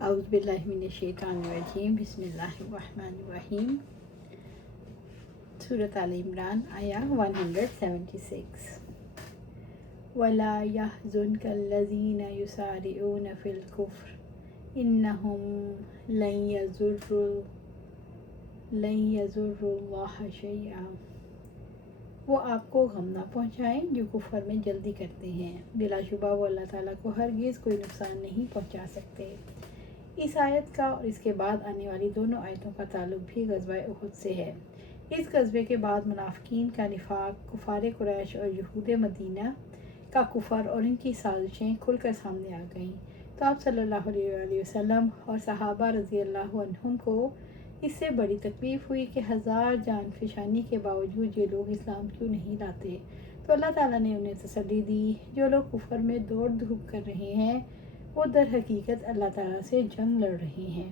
اعوذ باللہ من الشیطان الرجیم، بسم اللہ الرحمن الرحیم۔ سورۃ آل عمران آیا 176۔ وَلَا يَحْزُنْكَ الَّذِينَ يُسَارِعُونَ فِي الْكُفْرِ إِنَّهُمْ لَن يَضُرُّوا اللَّهَ شَيْئًا۔ وہ آپ کو غم نہ پہنچائیں جو کفر میں جلدی کرتے ہیں، بلا شبہ وہ اللہ تعالیٰ کو ہرگز کوئی نقصان نہیں پہنچا سکتے۔ اس آیت کا اور اس کے بعد آنے والی دونوں آیتوں کا تعلق بھی غزوہ احد سے ہے۔ اس غزوے کے بعد منافقین کا نفاق، کفار قریش اور یہود مدینہ کا کفر اور ان کی سازشیں کھل کر سامنے آ گئیں، تو آپ صلی اللہ علیہ وآلہ وسلم اور صحابہ رضی اللہ عنہم کو اس سے بڑی تکلیف ہوئی کہ ہزار جان فشانی کے باوجود یہ لوگ اسلام کیوں نہیں لاتے۔ تو اللہ تعالیٰ نے انہیں تسلی دی، جو لوگ کفر میں دوڑ دھوپ کر رہے ہیں وہ در حقیقت اللہ تعالیٰ سے جنگ لڑ رہے ہیں۔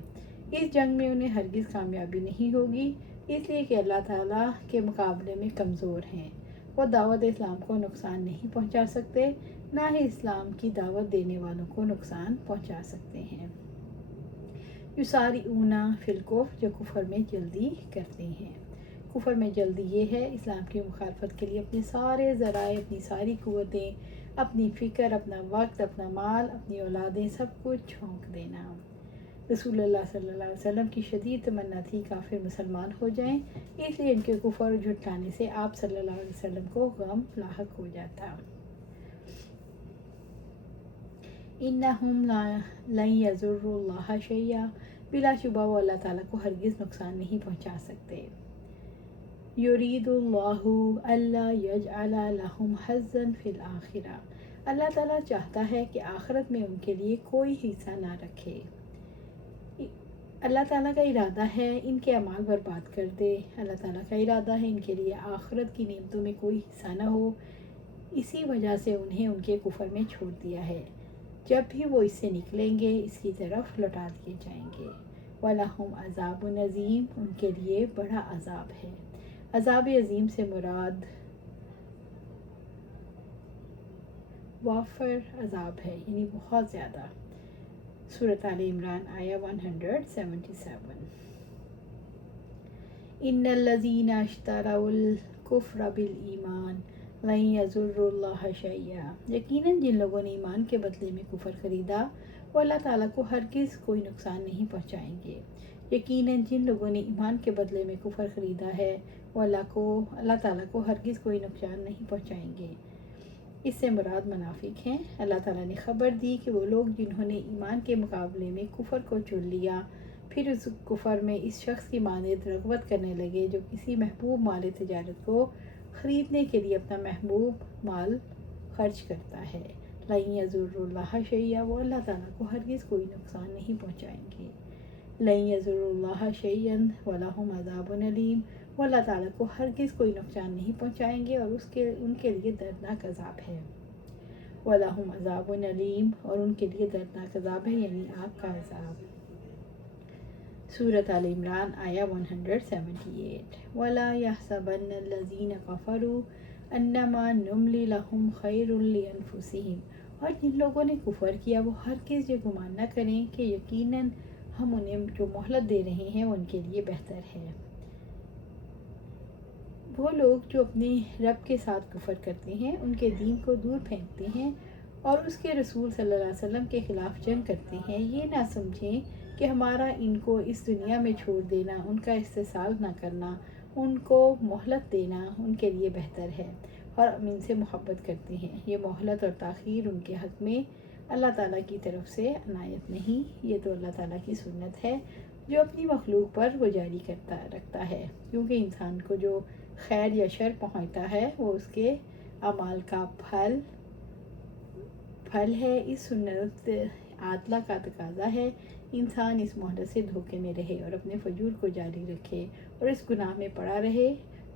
اس جنگ میں انہیں ہرگز کامیابی نہیں ہوگی، اس لیے کہ اللہ تعالیٰ کے مقابلے میں کمزور ہیں۔ وہ دعوت اسلام کو نقصان نہیں پہنچا سکتے، نہ ہی اسلام کی دعوت دینے والوں کو نقصان پہنچا سکتے ہیں۔ یسارعون فی الکفر، جو کفر میں جلدی کرتے ہیں۔ کفر میں جلدی یہ ہے اسلام کی مخالفت کے لیے اپنے سارے ذرائع، اپنی ساری قوتیں، اپنی فکر، اپنا وقت، اپنا مال، اپنی اولادیں، سب کچھ جھونک دینا۔ رسول اللہ صلی اللہ علیہ وسلم کی شدید تمنا تھی کافر مسلمان ہو جائیں، اس لیے ان کے کفر اور جھٹلانے سے آپ صلی اللہ علیہ وسلم کو غم لاحق ہو جاتا۔ انہم لن یضروا اللہ شیئا، بلا شبہ وہ اللہ تعالیٰ کو ہرگز نقصان نہیں پہنچا سکتے۔ یرید اللہ الا یجعل لہم حظا فی الآخرہ، اللہ تعالیٰ چاہتا ہے کہ آخرت میں ان کے لیے کوئی حصہ نہ رکھے۔ اللہ تعالیٰ کا ارادہ ہے ان کے اعمال برباد کر دے، اللہ تعالیٰ کا ارادہ ہے ان کے لیے آخرت کی نعمتوں میں کوئی حصہ نہ ہو، اسی وجہ سے انہیں ان کے کفر میں چھوڑ دیا ہے۔ جب بھی وہ اس سے نکلیں گے اس کی طرف لوٹا دیے جائیں گے۔ وَلَهُمْ عَذَابٌ عَظِيمٌ، ان کے لیے بڑا عذاب ہے۔ عذاب عظیم سے مراد وافر عذاب ہے، یعنی بہت زیادہ۔ سورۃ آل عمران آیا 177۔ ان الذین اشتروا الکفر بالایمان لن یضروا اللہ شیئا، یقیناً جن لوگوں نے ایمان کے بدلے میں کفر خریدا وہ اللہ تعالیٰ کو ہرگز کوئی نقصان نہیں پہنچائیں گے۔ یقیناً جن لوگوں نے ایمان کے بدلے میں کفر خریدا ہے وہ اللہ تعالیٰ کو ہرگز کوئی نقصان نہیں پہنچائیں گے۔ اس سے مراد منافق ہیں۔ اللہ تعالیٰ نے خبر دی کہ وہ لوگ جنہوں نے ایمان کے مقابلے میں کفر کو چن لیا، پھر اس کفر میں اس شخص کی مانند رغبت کرنے لگے جو کسی محبوب مال تجارت کو خریدنے کے لیے اپنا محبوب مال خرچ کرتا ہے۔ لن یضروا اللہ شیئا، وہ اللہ تعالیٰ کو ہرگز کوئی نقصان نہیں پہنچائیں گے۔ لن یضروا اللہ شیئا ولہم عذاب علیم، وہ اللہ تعالیٰ کو ہرگز کوئی نقصان نہیں پہنچائیں گے اور ان کے لیے دردناک عذاب ہے۔ وَلَهُمْ عَذَابٌ عَلِيمٌ، اور ان کے لیے دردناک عذاب ہے، یعنی آگ کا عذاب۔ سورۃ آل عمران آیا 178۔ وَلَا يَحْسَبَنَّ الَّذِينَ كَفَرُوا أَنَّمَا نُمْلِي لَهُمْ خَيْرٌ لِأَنفُسِهِمْ، اور جن لوگوں نے کفر کیا وہ ہرگز یہ گمان نہ کریں کہ یقیناً ہم انہیں جو مہلت دے رہے ہیں وہ ان کے لیے بہتر ہے۔ وہ لوگ جو اپنے رب کے ساتھ کفر کرتے ہیں، ان کے دین کو دور پھینکتے ہیں اور اس کے رسول صلی اللہ علیہ وسلم کے خلاف جنگ کرتے ہیں، یہ نہ سمجھیں کہ ہمارا ان کو اس دنیا میں چھوڑ دینا، ان کا استحصال نہ کرنا، ان کو مہلت دینا ان کے لیے بہتر ہے، اور ہم ان سے محبت کرتے ہیں۔ یہ مہلت اور تاخیر ان کے حق میں اللہ تعالیٰ کی طرف سے عنایت نہیں، یہ تو اللہ تعالیٰ کی سنت ہے جو اپنی مخلوق پر وہ جاری رکھتا ہے، کیونکہ انسان کو جو خیر یا شر پہنچتا ہے وہ اس کے اعمال کا پھل ہے۔ اس سنت عادلہ کا تقاضا ہے انسان اس مہلت سے دھوکے میں رہے اور اپنے فجور کو جاری رکھے اور اس گناہ میں پڑا رہے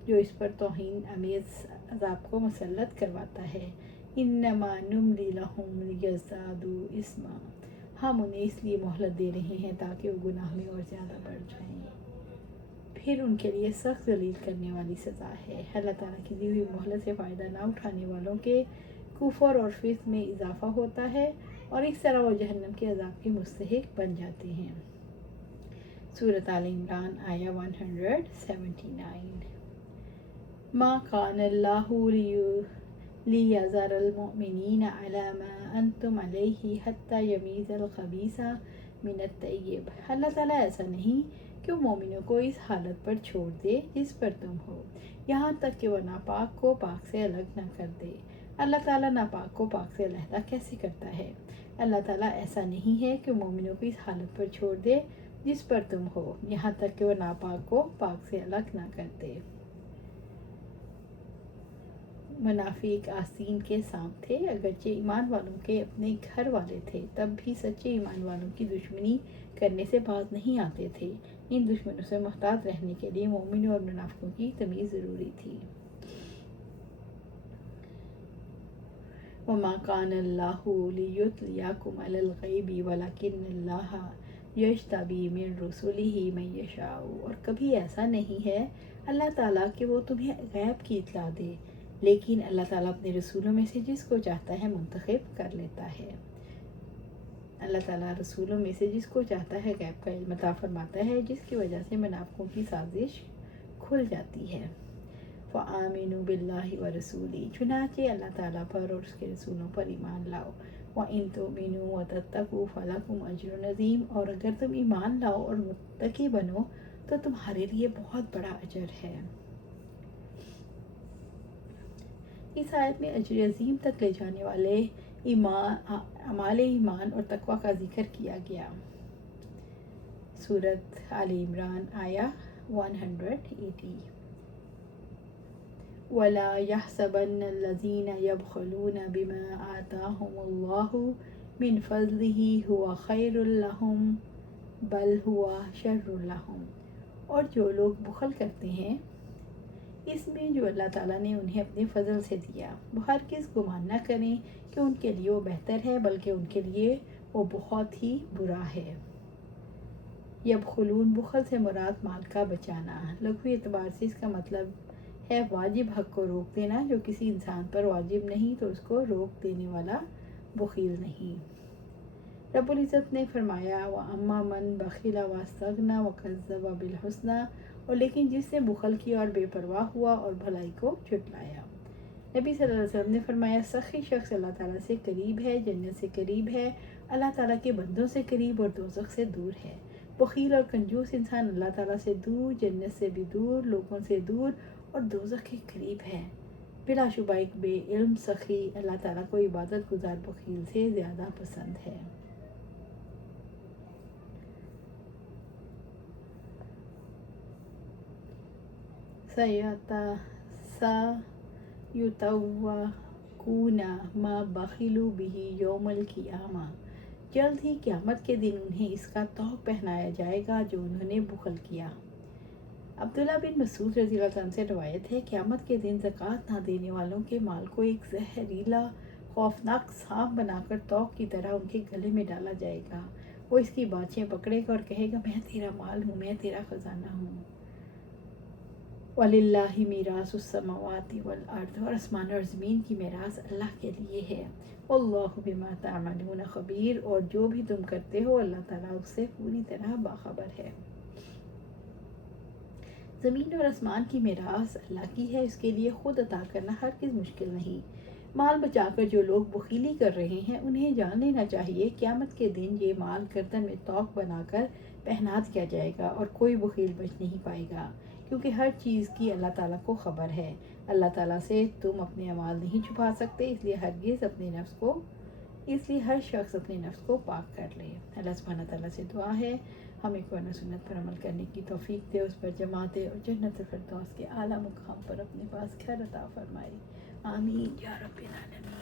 جو اس پر توہین آمیز عذاب کو مسلط کرواتا ہے۔ انما نملی لہم لیزدادوا اثما، ہم انہیں اس لیے مہلت دے رہے ہیں تاکہ وہ گناہ میں اور زیادہ بڑھ جائیں، پھر ان کے لیے سخت ذلیل کرنے والی سزا ہے۔ اللہ تعالیٰ کی دی ہوئی مہلت سے فائدہ نہ اٹھانے والوں کے کفر اور فسق میں اضافہ ہوتا ہے اور اس طرح وہ جہنم کے عذاب کے مستحق بن جاتے ہیں۔ سورۃ آل عمران آیہ 179۔ ما کان اللہ لیذر المؤمنین علی ما انتم علیہ حتی یمیز الخبیث من الطیب۔ اللہ تعالیٰ ایسا نہیں کہ وہ مومنوں کو اس حالت پر چھوڑ دے جس پر تم ہو، یہاں تک کہ وہ ناپاک کو پاک سے الگ نہ کر دے۔ اللہ تعالیٰ ناپاک کو پاک سے علیحدہ کیسے کرتا ہے؟ اللہ تعالیٰ ایسا نہیں ہے کہ مومنوں کو اس حالت پر چھوڑ دے جس پر تم ہو، یہاں تک کہ وہ ناپاک کو پاک سے الگ نہ کر دے۔ منافق آستین کے سانپ تھے، اگرچہ ایمان والوں کے اپنے گھر والے تھے، تب بھی سچے ایمان والوں کی دشمنی کرنے سے باز نہیں آتے تھے۔ ان دشمنوں سے محتاط رہنے کے لیے مومنوں اور منافقوں کی تمیز ضروری تھی۔ وَمَا كَانَ اللَّهُ لِيُطْلِعَكُمْ عَلَى الْغَيْبِ وَلَكِنَّ اللَّهَ يَجْتَبِي مِن رُّسُلِهِ مَن يَشَاءُ۔ اور کبھی ایسا نہیں ہے اللہ تعالیٰ کہ وہ تمہیں غیب کی اطلاع دے، لیکن اللہ تعالیٰ اپنے رسولوں میں سے جس کو چاہتا ہے منتخب کر لیتا ہے۔ اللہ تعالیٰ رسولوں میں سے جس کو چاہتا ہے غیب کا علم عطا فرماتا ہے، جس کی وجہ سے منافقوں کی سازش کھل جاتی ہے۔ فَآمِنُوا بِاللَّهِ وَرَسُولِهِ، چنانچہ اللہ تعالیٰ پر اور اس کے رسولوں پر ایمان لاؤ۔ وَإِن تُؤْمِنُوا وَتَتَّقُوا فَلَكُمْ أَجْرٌ عَظِيمٌ، اور اگر تم ایمان لاؤ اور متقی بنو تو تمہارے لیے بہت بڑا اجر ہے۔ اس آیت میں اجر عظیم تک لے جانے والے اعمال ایمان اور تقوی کا ذکر کیا گیا۔ سورۃ آل عمران آیہ 180۔ وَلَا يَحْسَبَنَّ الَّذِينَ يَبْخَلُونَ بِمَا آتَاهُمُ اللَّهُ مِنْ فَضْلِهِ هُوَ خَيْرٌ لَهُمْ بَلْ هُوَ شَرٌّ لَهُمْ، اور جو لوگ بخل کرتے ہیں اس میں جو اللہ تعالیٰ نے انہیں اپنے فضل سے دیا، وہ ہرگز گمان نہ کریں کہ ان کے لیے وہ بہتر ہے، بلکہ ان کے لیے وہ بہت ہی برا ہے۔ یبخلون، بخل سے مراد مال کا بچانا، لغوی اعتبار سے اس کا مطلب ہے واجب حق کو روک دینا، جو کسی انسان پر واجب نہیں تو اس کو روک دینے والا بخیل نہیں۔ رب العزت نے فرمایا وَأَمَّا مَنْ بَخِلَ وَاسْتَغْنَى وَكَذَّبَ بِالْحُسْنَى، اور لیکن جس نے بخل کیا اور بے پرواہ ہوا اور بھلائی کو جھٹلایا۔ نبی صلی اللہ علیہ وسلم نے فرمایا سخی شخص اللہ تعالیٰ سے قریب ہے، جنت سے قریب ہے، اللہ تعالیٰ کے بندوں سے قریب اور دوزخ سے دور ہے۔ بخیل اور کنجوس انسان اللہ تعالیٰ سے دور، جنت سے بھی دور، لوگوں سے دور اور دوزخ کے قریب ہے۔ بلا شبہ ایک بے علم سخی اللہ تعالیٰ کو عبادت گزار بخیل سے زیادہ پسند ہے۔ سَيُطَوَّقُونَ مَا بَخِلُوا بِهِ يَوْمَ الْقِيَامَةِ، جلد ہی قیامت کے دن انہیں اس کا طوق پہنایا جائے گا جو انہوں نے بخل کیا۔ عبداللہ بن مسعود رضی اللہ عنہ سے روایت ہے، قیامت کے دن زکوٰۃ نہ دینے والوں کے مال کو ایک زہریلا خوفناک سانپ بنا کر طوق کی طرح ان کے گلے میں ڈالا جائے گا۔ وہ اس کی باچھیں پکڑے گا اور کہے گا میں تیرا مال ہوں، میں تیرا خزانہ ہوں۔ وَلِلَّهِ مِيرَاثُ السَّمَاوَاتِ وَالْأَرْضِ، اور آسمان اور زمین کی میراث اللہ کے لیے ہے۔ وَاللَّهُ بِمَا تَعْمَلُونَ خَبِيرٌ، اور جو بھی تم کرتے ہو اللہ تعالیٰ اس سے پوری طرح باخبر ہے۔ زمین اور آسمان کی میراث اللہ کی ہے، اس کے لیے خود عطا کرنا ہرگز مشکل نہیں۔ مال بچا کر جو لوگ بخیلی کر رہے ہیں انہیں جان لینا چاہیے قیامت کے دن یہ مال گردن میں طوق بنا کر پہنا دیا جائے گا اور کوئی بخیل بچ نہیں پائے گا، کیونکہ ہر چیز کی اللہ تعالیٰ کو خبر ہے۔ اللہ تعالیٰ سے تم اپنے اعمال نہیں چھپا سکتے، اس لیے ہر شخص اپنے نفس کو پاک کر لے۔ اللہ سبحانہ تعالیٰ سے دعا ہے ہمیں قرآن و سنت پر عمل کرنے کی توفیق دے، اس پر جمع دے اور جنت الفردوس کے اعلیٰ مقام پر اپنے پاس گھر عطا فرمائے۔ آمین یا رب العالمین۔